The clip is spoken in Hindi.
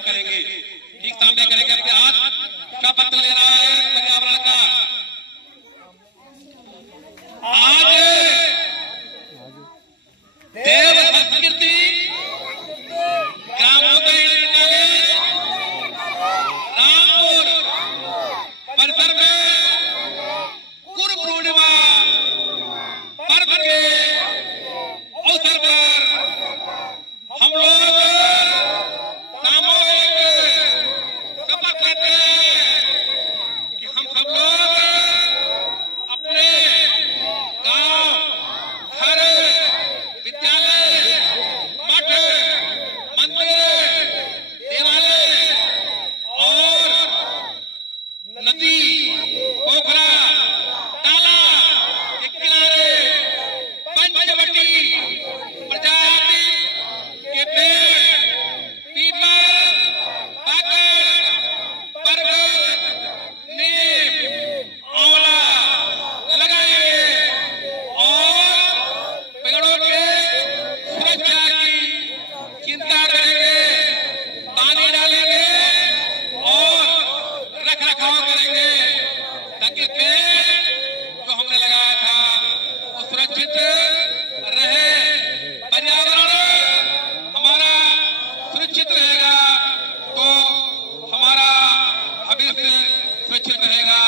सामने करेंगे, ठीक सामने करेंगे। अपने हाथ का पत्र ले रहा है पर्यावरण का। आज देव संस्कृति ग्रामोदय रामपुर परिसर में गुरु पूर्णिमा पर्व के अवसर पर हम लोग सामूहिक शपथ लेते हैं कि हम सब लोग अपने गांव, घर, विद्यालय, मठ, मंदिर, देवालय और नदी, पोखरा, तालाब के किनारे पंचवटी प्रजाति के पेड़, पीपल, पाकड़, बरगद, नीम, आंवला लगाएंगे और पेड़ों के सुरक्षा की चिंता करेंगे, पानी डालेंगे और रख रखाव करेंगे ताकि पेड़ जो हमने लगाया था वो सुरक्षित रहे, पर्यावरण हमारा सुरक्षित रहेगा तो हमारा भविष्य सुरक्षित रहेगा।